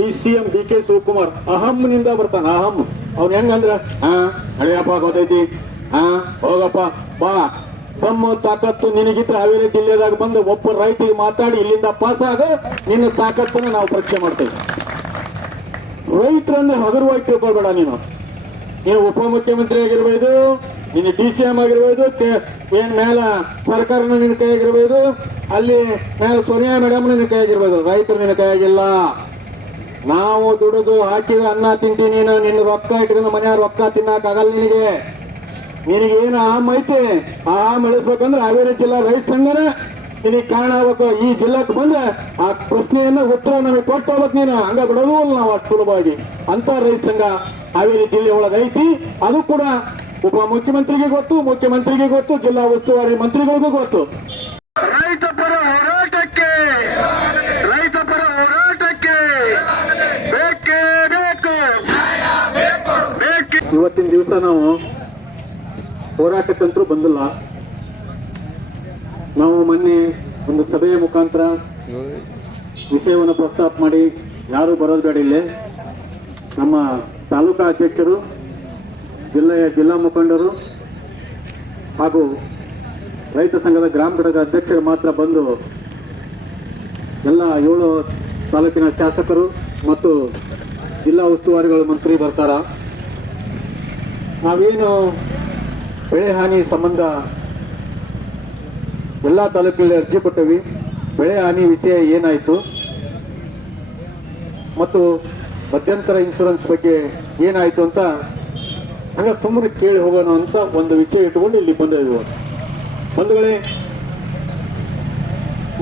ಈ C M D K Shivakumar, ಅಹಮ್ನಿಂದ ಬರ್ತಾನ ಅಹಮ್ ಅವ್ನು ಹೆಂಗಂದ್ರ ಹಾ ನಡೆಯಪ್ಪ ಗೊತ್ತೈತಿ ಹಾ ಹೋಗಪ್ಪ, ಬಾ. ತಮ್ಮ ತಾಕತ್ತು ನಿನಗಿದ್ರೆ ಹಾವೇರಿ ಜಿಲ್ಲೆದಾಗ ಬಂದು ಒಬ್ಬ ರೈತಿಗೆ ಮಾತಾಡಿ ಇಲ್ಲಿಂದ ಪಾಸ್ ಆಗ ನಿನ್ನ ತಾಕತ್ತನ್ನ ನಾವು ಪರಿಚಯ ಮಾಡ್ತೇವೆ. ರೈತರನ್ನ ಹಗುರವಾಗಿ ತಿಳ್ಕೊಳ್ಬೇಡ ನೀನು. ನೀನು ಉಪಮುಖ್ಯಮಂತ್ರಿ ಆಗಿರ್ಬೋದು ನಿನ್ನ ಡಿ ಸಿ ಎಂ ಆಗಿರ್ಬೋದು ಏನ್ ಮೇಲ ಸರ್ಕಾರನ ನಿನ್ನ ಕೈಯಾಗಿರ್ಬೋದು, ಅಲ್ಲಿ ಮೇಲೆ ಸೋನಿಯಾ ಮೇಡಮ್ ನಿನ್ನ ಕೈಯಾಗಿರ್ಬೋದು, ರೈತರು ನಿನ್ನ ಕೈಯಾಗಿಲ್ಲ. ನಾವು ದುಡಿದು ಹಾಕಿದ್ರೆ ಅನ್ನ ತಿಂತೀನಿ ನೀನು, ನಿನ್ನ ರೊಕ್ಕ ಇಟ್ಕೊಂಡು ಮನೆಯ ರೊಕ್ಕ ತಿನ್ನಕ್ ಆಗಲ್ಲ ನಿನಗೆ. ನಿನಗೆ ಏನು ಆಮ್ ಐತಿ? ಆ ಆಮ್ ಇಳಿಸ್ಬೇಕಂದ್ರೆ ಹಾವೇರಿ ಜಿಲ್ಲಾ ರೈತ ಸಂಘನ ನಿನಗೆ ಕಾರಣ ಆಗ್ಬೇಕು. ಈ ಜಿಲ್ಲಾಕ್ ಬಂದ್ರೆ ಆ ಪ್ರಶ್ನೆಯನ್ನ ಉತ್ತರ ನಮಗೆ ಕೊಟ್ಟು ಹೋಗ್ಬೇಕು ನೀನು. ಹಂಗ ಬಿಡೋದು ಅಲ್ಲ ನಾವು ಅಷ್ಟು ಸುಲಭವಾಗಿ. ಅಂತ ರೈತ ಸಂಘ ಹಾವೇರಿ ಜಿಲ್ಲೆ ಒಳಗೆ ಐತಿ. ಅದು ಕೂಡ ಉಪ ಮುಖ್ಯಮಂತ್ರಿಗೆ ಗೊತ್ತು ಮುಖ್ಯಮಂತ್ರಿಗೆ ಗೊತ್ತು, ಜಿಲ್ಲಾ ಉಸ್ತುವಾರಿ ಮಂತ್ರಿಗಳಿಗೂ ಗೊತ್ತು. ದಿವಸ ನಾವು ಹೋರಾಟಕ್ಕಂತರೂ ಬಂದಿಲ್ಲ. ನಾವು ಮೊನ್ನೆ ಒಂದು ಸಭೆಯ ಮುಖಾಂತರ ವಿಷಯವನ್ನು ಪ್ರಸ್ತಾಪ ಮಾಡಿ, ಯಾರು ಬರೋದು ಬೇಡ ಇಲ್ಲೇ. ನಮ್ಮ ತಾಲೂಕಾ ಅಧ್ಯಕ್ಷರು ಜಿಲ್ಲೆಯ ಜಿಲ್ಲಾ ಮುಖಂಡರು ಹಾಗೂ ರೈತ ಸಂಘದ ಗ್ರಾಮ ಘಟಕದ ಅಧ್ಯಕ್ಷರು ಮಾತ್ರ ಬಂದು ಎಲ್ಲ ಏಳು ತಾಲೂಕಿನ ಶಾಸಕರು ಮತ್ತು ಜಿಲ್ಲಾ ಉಸ್ತುವಾರಿಗಳು ಮಂತ್ರಿ ಬರ್ತಾರ? ನಾವೇನು ಬೆಳೆ ಹಾನಿ ಸಂಬಂಧ ಎಲ್ಲ ತಾಲೂಕುಗಳಲ್ಲಿ ಅರ್ಜಿ ಕೊಟ್ಟವಿ. ಬೆಳೆ ಹಾನಿ ವಿಷಯ ಏನಾಯಿತು? ಮತ್ತು ಮಧ್ಯಂತರ ಇನ್ಶೂರೆನ್ಸ್ ಬಗ್ಗೆ ಏನಾಯಿತು ಅಂತ ಹಂಗ ಸುಮ್ಮನೆ ಕೇಳಿ ಹೋಗೋಣ ಅಂತ ಒಂದು ವಿಷಯ ಇಟ್ಟುಕೊಂಡು ಇಲ್ಲಿ ಬಂದಿದ್ವು ಬಂಧುಗಳೇ,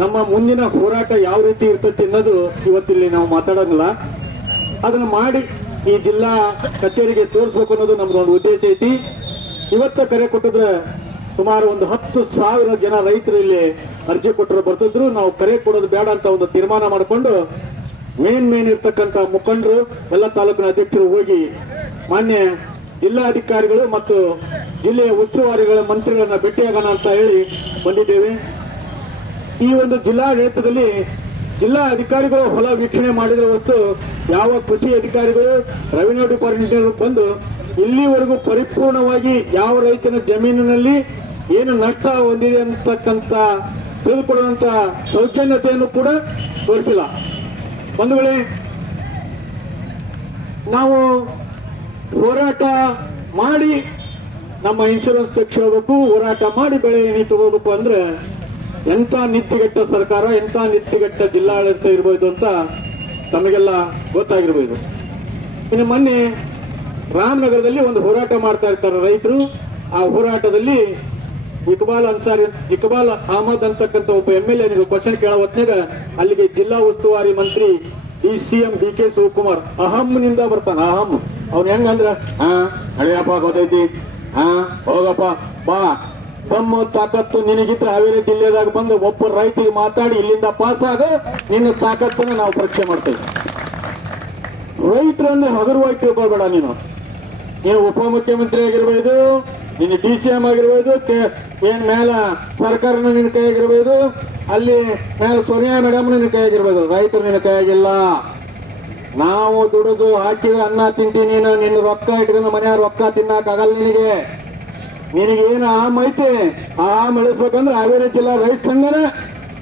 ನಮ್ಮ ಮುಂದಿನ ಹೋರಾಟ ಯಾವ ರೀತಿ ಇರ್ತೈತಿ ಅನ್ನೋದು ಇವತ್ತಿಲ್ಲಿ ನಾವು ಮಾತಾಡೋಂಗಿಲ್ಲ ಅದನ್ನು ಮಾಡಿ ಈ ಜಿಲ್ಲಾ ಕಚೇರಿಗೆ ತೋರಿಸ್ಬೇಕು ಅನ್ನೋದು ನಮ್ದು ಒಂದು ಉದ್ದೇಶ ಐತಿ. ಇವತ್ತ ಕರೆ ಕೊಟ್ಟಿದ್ರೆ ಸುಮಾರು ಒಂದು ಹತ್ತು ಸಾವಿರ ಜನ ರೈತರು ಇಲ್ಲಿ ಅರ್ಜಿ ಕೊಟ್ಟರು ಬರ್ತಿದ್ರು. ನಾವು ಕರೆ ಕೊಡೋದು ಬೇಡ ಅಂತ ಒಂದು ತೀರ್ಮಾನ ಮಾಡಿಕೊಂಡು ಮೇನ್ ಮೇನ್ ಇರ್ತಕ್ಕಂಥ ಮುಖಂಡರು, ಎಲ್ಲ ತಾಲೂಕಿನ ಅಧ್ಯಕ್ಷರು ಹೋಗಿ ಮಾನ್ಯ ಜಿಲ್ಲಾಧಿಕಾರಿಗಳು ಮತ್ತು ಜಿಲ್ಲೆಯ ಉಸ್ತುವಾರಿಗಳ ಮಂತ್ರಿಗಳನ್ನ ಭೇಟಿಯಾಗೋಣ ಅಂತ ಹೇಳಿ ಬಂದಿದ್ದೇವೆ. ಈ ಒಂದು ಜಿಲ್ಲಾಡಳಿತದಲ್ಲಿ ಜಿಲ್ಲಾ ಅಧಿಕಾರಿಗಳು ಹೊಲ ವೀಕ್ಷಣೆ ಮಾಡಿದ್ರೆ ಹೊರತು ಯಾವ ಕೃಷಿ ಅಧಿಕಾರಿಗಳು ರೆವಿನ್ಯೂ ಡಿಪಾರ್ಟ್ಮೆಂಟ್ ಬಂದು ಇಲ್ಲಿವರೆಗೂ ಪರಿಪೂರ್ಣವಾಗಿ ಯಾವ ರೈತನ ಜಮೀನಿನಲ್ಲಿ ಏನು ನಷ್ಟ ಹೊಂದಿದೆ ಅಂತಕ್ಕಂಥ ತಿಳಿದುಕೊಡುವಂತ ಸೌಜನ್ಯತೆಯನ್ನು ಕೂಡ ತೋರಿಸಿಲ್ಲ. ಒಂದು ವೇಳೆ ನಾವು ಹೋರಾಟ ಮಾಡಿ ನಮ್ಮ ಇನ್ಶೂರೆನ್ಸ್ ಹೋಗಬೇಕು ಹೋರಾಟ ಮಾಡಿ ಬೆಳೆ ಏನಿ ತಗೋಬೇಕು ಅಂದ್ರೆ ಎಂಥ ನಿತ್ತಿಗೆಟ್ಟ ಸರ್ಕಾರ, ಎಂಥ ನಿತ್ತಿಗೆಟ್ಟ ಜಿಲ್ಲಾಡಳಿತ ಇರ್ಬೋದು ಅಂತ ತಮಗೆಲ್ಲ ಗೊತ್ತಾಗಿರ್ಬೋದು. ಇನ್ನು ಮೊನ್ನೆ ರಾಮನಗರದಲ್ಲಿ ಒಂದು ಹೋರಾಟ ಮಾಡ್ತಾ ಇರ್ತಾರೆ ರೈತರು. ಆ ಹೋರಾಟದಲ್ಲಿ ಇಕ್ಬಾಲ್ ಅನ್ಸಾರಿ, ಇಕ್ಬಾಲ್ ಅಹಮದ್ ಅಂತಕ್ಕಂಥ ಒಬ್ಬ ಎಂ ಎಲ್ ಎ ಕ್ವಶನ್ ಕೇಳೋ ಹೊತ್ತಿನಾಗ ಅಲ್ಲಿಗೆ ಜಿಲ್ಲಾ ಉಸ್ತುವಾರಿ ಮಂತ್ರಿ D C M D K Shivakumar ಅಹಮ್ನಿಂದ ಬರ್ತಾನೆ. ಅಹಮ್, ಅವ್ನು ಹೆಂಗಂದ್ರ ಹಾ, ನಡೆಯಪ್ಪ, ಗೊತ್ತೈತಿ. ಹಾ, ಹೋಗಪ್ಪ, ಬಾ. ತಮ್ಮ ತಾಕತ್ತು ನಿನಗಿದ್ರೆ ಹಾವೇರಿ ಜಿಲ್ಲೆದಾಗ ಬಂದು ಒಬ್ಬ ರೈತಿಗೆ ಮಾತಾಡಿ ಇಲ್ಲಿಂದ ಪಾಸ್ ಆಗ ನಿನ್ನ ತಾಕತ್ತನ್ನ ನಾವು ಪರೀಕ್ಷೆ ಮಾಡ್ತೇವೆ. ರೈತರನ್ನ ಹಗುರವಾಗಿ ತಿಳ್ಕೊಳ್ಬೇಡ ನೀನು. ನೀನು ಉಪಮುಖ್ಯಮಂತ್ರಿ ಆಗಿರ್ಬೋದು ನಿನ್ನ ಡಿ ಸಿ ಎಂ ಆಗಿರ್ಬೋದು ಏನ್ ಮೇಲೆ ಸರ್ಕಾರನ ನಿನ್ನ ಕೈಯಾಗಿರ್ಬೋದು, ಅಲ್ಲಿ ಮೇಲೆ ಸೋನಿಯಾ ಮೇಡಮ್ ನಿನ್ನ ಕೈಯಾಗಿರ್ಬೋದು. ರೈತರು ನಿನ್ನ ಕೈಯಾಗಿಲ್ಲ. ನಾವು ದುಡಿದು ಹಾಕಿದ್ರೆ ಅನ್ನ ತಿಂತೀನಿ, ನೀನು ನಿನ್ನ ರೊಕ್ಕ ಇಟ್ಕೊಂಡು ಮನೆಯ ರೊಕ್ಕ ತಿನ್ನಕ್ಕಾಗಲ್ಲ ನಿನಗೆ. ನಿನಗೆ ಏನು? ಆಮ್ ಐತಿ ಆ ಆಮ್ ಇಳಿಸ್ಬೇಕಂದ್ರೆ ಹಾವೇರಿ ಜಿಲ್ಲಾ ರೈತ ಸಂಘನ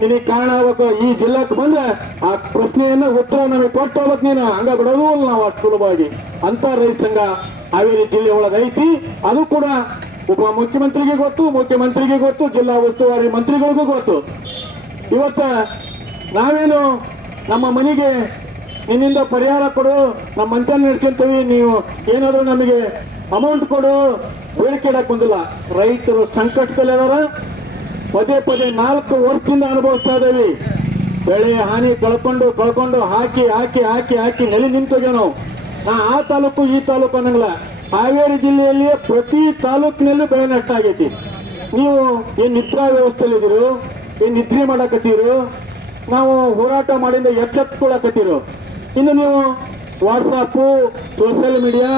ನಿನಗೆ ಕಾರಣ ಆಗ್ಬೇಕು. ಈ ಜಿಲ್ಲಾಕ್ ಬಂದ್ರೆ ಆ ಪ್ರಶ್ನೆಯನ್ನ ಉತ್ತರ ನಮಗೆ ಕೊಟ್ಟು ಹೋಗ್ಬೇಕು ನೀನು. ಹಂಗ ಬಿಡೋದು ನಾವು ಅಷ್ಟು ಸುಲಭವಾಗಿ. ಅಂತ ರೈತ ಸಂಘ ಹಾವೇರಿ ಜಿಲ್ಲೆ ಒಳಗೆ ಐತಿ. ಅದು ಕೂಡ ಉಪ ಮುಖ್ಯಮಂತ್ರಿಗೆ ಗೊತ್ತು ಮುಖ್ಯಮಂತ್ರಿಗೆ ಗೊತ್ತು, ಜಿಲ್ಲಾ ಉಸ್ತುವಾರಿ ಮಂತ್ರಿಗಳಿಗೂ ಗೊತ್ತು. ಇವತ್ತ ನಾವೇನು ನಮ್ಮ ಮನೆಗೆ ನಿನ್ನಿಂದ ಪರಿಹಾರ ಕೊಡು ನಮ್ಮ ಮಂತ್ರ ನಡ್ಕೊಂತೀವಿ ನೀವು ಏನಾದ್ರೂ ನಮಗೆ ಅಮೌಂಟ್ ಕೊಡು. ಬೇಡಿಕೆ ಇಡಕ್ ಬಂದಿಲ್ಲ. ರೈತರು ಸಂಕಟದಲ್ಲಿ ಅದಾರ. ಪದೇ ಪದೇ ನಾಲ್ಕು ವರ್ಷದಿಂದ ಅನುಭವಿಸ್ತಾ ಇದ್ದೀವಿ. ಬೆಳೆ ಹಾನಿ ಕಳ್ಕೊಂಡು ಕಳ್ಕೊಂಡು ಹಾಕಿ ಹಾಕಿ ಹಾಕಿ ಹಾಕಿ ನೆಲೆ ನಿಂತೋಗ್ಯ ನಾವು. ನಾ ಆ ತಾಲೂಕು, ಈ ತಾಲೂಕು ಅನ್ನಂಗಿಲ್ಲ. ಹಾವೇರಿ ಜಿಲ್ಲೆಯಲ್ಲಿ ಪ್ರತಿ ತಾಲೂಕಿನಲ್ಲೂ ಬೆಳೆ ನಷ್ಟ ಆಗೈತಿ. ನೀವು ಏನ್ ನಿದ್ರಾ ವ್ಯವಸ್ಥೆಯಲ್ಲಿ ಇದೀರು ಏನ್ ನಿದ್ರೆ ಮಾಡಕತ್ತೀರು, ನಾವು ಹೋರಾಟ ಮಾಡಿಂದ ಎಚ್ಚೆತ್ಕೊಳಕತ್ತೀರು ಇನ್ನು ನೀವು ವಾಟ್ಸಾಪ್ ಸೋಷಿಯಲ್ ಮೀಡಿಯಾ,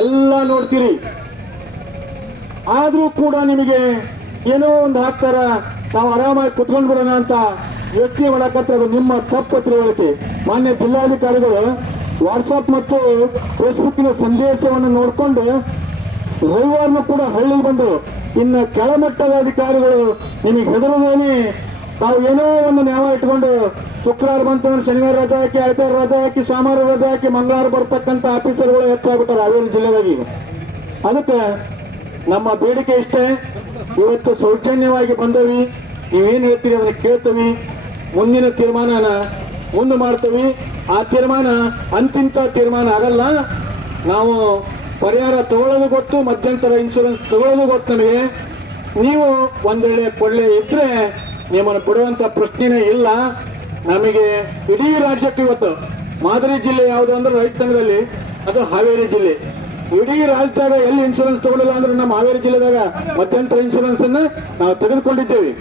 ಎಲ್ಲ ನೋಡ್ತೀರಿ. ಆದರೂ ಕೂಡ ನಿಮಗೆ ಏನೋ ಒಂದು ಹಾಕ್ತಾರ ನಾವು ಆರಾಮಾಗಿ ಕುತ್ಕೊಂಡು ಬಿಡೋಣ ಅಂತ ಯೋಚನೆ ಮಾಡಕತ್ರ ಅದು ನಿಮ್ಮ ತಪ್ಪು ತಿಳುವಳಿಕೆ ಮಾನ್ಯ ಜಿಲ್ಲಾಧಿಕಾರಿಗಳು ವಾಟ್ಸಪ್ ಮತ್ತು ಫೇಸ್ಬುಕ್ಕಿನ ಸಂದೇಶವನ್ನು ನೋಡಿಕೊಂಡು ರವಿವಾರನೂ ಕೂಡ ಹಳ್ಳಿಗೆ ಬಂದು ಇನ್ನು ಕೆಳಮಟ್ಟದ ಅಧಿಕಾರಿಗಳು ನಿಮಗೆ ಹೆದರದೇನೆ ತಾವು ಏನೋ ಒಂದು ನ್ಯಾಯ ಇಟ್ಕೊಂಡು ಶುಕ್ರವಾರ ಬಂತು ಅಂದ್ರೆ ಶನಿವಾರ ರಜೆ ಹಾಕಿ ಆಯ್ತಾರ ರಜೆ ಹಾಕಿ, ಸೋಮವಾರ ರಜೆ ಹಾಕಿ, ಮಂಗಳವಾರ ಬರ್ತಕ್ಕಂಥ ಆಫೀಸರ್ಗಳು ಹೆಚ್ಚಾಗ್ಬಿಟ್ಟಾರೆ ಹಾವೇರಿ ಜಿಲ್ಲೆದಾಗ ಅದಕ್ಕೆ ನಮ್ಮ ಬೇಡಿಕೆ ಇಷ್ಟೇ. ಇವತ್ತು ಸೌಜನ್ಯವಾಗಿ ಬಂದವಿ. ನೀವೇನು ಹೇಳ್ತೀರಿ ಅದನ್ನ ಕೇಳ್ತೀವಿ. ಮುಂದಿನ ತೀರ್ಮಾನನ ಮುಂದೆ ಮಾಡ್ತೀವಿ. ಆ ತೀರ್ಮಾನ ಅಂತಿಂತ ತೀರ್ಮಾನ ಆಗಲ್ಲ. ನಾವು ಪರಿಹಾರ ತಗೊಳ್ಳೋದು ಗೊತ್ತು, ಮಧ್ಯಂತರ ಇನ್ಶೂರೆನ್ಸ್ ತಗೊಳ್ಳೋದು ಗೊತ್ತು ನಮಗೆ. ನೀವು ಒಂದೊಳ್ಳೆ ಕೊಳ್ಳೆ ಇದ್ರೆ ನಿಮ್ಮನ್ನು ಬಿಡುವಂತ ಪ್ರಶ್ನೆನೇ ಇಲ್ಲ. ನಮಗೆ ಇಡೀ ರಾಜ್ಯಕ್ಕೆ ಇವತ್ತು ಮಾದರಿ ಜಿಲ್ಲೆ ಯಾವುದು ಅಂದ್ರೆ ರೈತ ಸಂಘದಲ್ಲಿ, ಅದು ಹಾವೇರಿ ಜಿಲ್ಲೆ. ಇಡೀ ರಾಜ್ಯದಾಗ ಎಲ್ಲಿ ಇನ್ಶೂರೆನ್ಸ್ ತಗೊಂಡಿಲ್ಲ ಅಂದ್ರೆ ನಮ್ಮ ಹಾವೇರಿ ಜಿಲ್ಲೆದಾಗ ಮಧ್ಯಂತರ ಇನ್ಶೂರೆನ್ಸ್ ಅನ್ನ ನಾವು ತೆಗೆದುಕೊಂಡಿದ್ದೇವೆ.